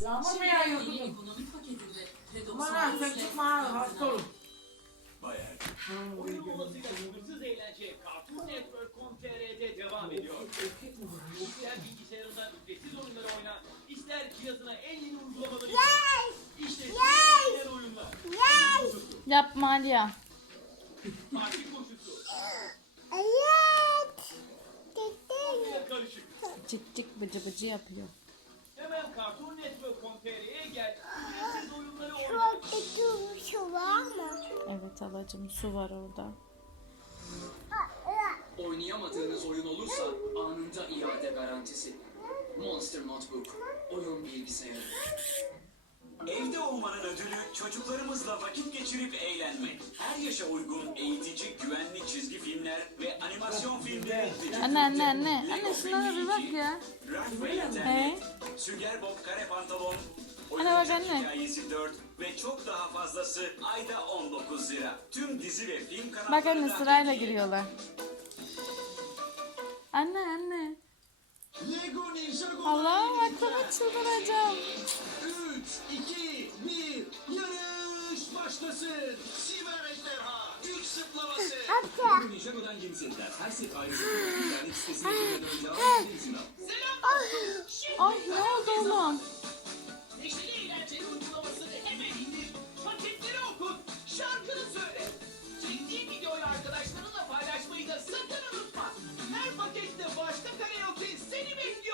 Yağmur mu yağıyor kızım? paketinde ha sen 99 çıkma ha hasta olur. Bayağı. Oyun olmasıyla sınırsız eğlence Cartoon Network.com.tr'de devam ediyor. İster bilgisayarından ücretsiz oyunları oyna, ister cihazına en yeni uygulamaları yükle. İşte sizin oyunlar. Yapma Aliya. Parti koşusu, Evet. ve karışık. Cık cık bıcı bıcı yapıyor. Hemen Cartoon Network.com.tr'ye Evet alacım su var orada. Oynayamadığınız oyun olursa anında iade garantisi. Monster Notebook. Oyun bilgisayarı. Evde olmanın ödülü çocuklarımızla vakit geçirip eğlenmek. Her yaşa uygun eğitici, güvenli çizgi filmler ve animasyon filmleri. Anne anne anne. Anne şuna bir bak ya. Ralph ve internet, He? Sünger Bob kare pantolon, Oyuncak anne. hikayesi 4 ve çok daha fazlası ayda 19 lira. Tüm dizi ve film kanalları Bak anne sırayla giriyorlar. Anne anne. Lego Ninjago Allah aklıma çıldıracağım. 3, 2, 1, yarış başlasın. Siber ejderha, güç zıplaması. Hatta. Ninjago'dan yeni setler. Her set ayrıca internet sitesine girmeden önce alın izin al. Ay ne oldu oğlum? İşte başta karaoke seni bekliyor.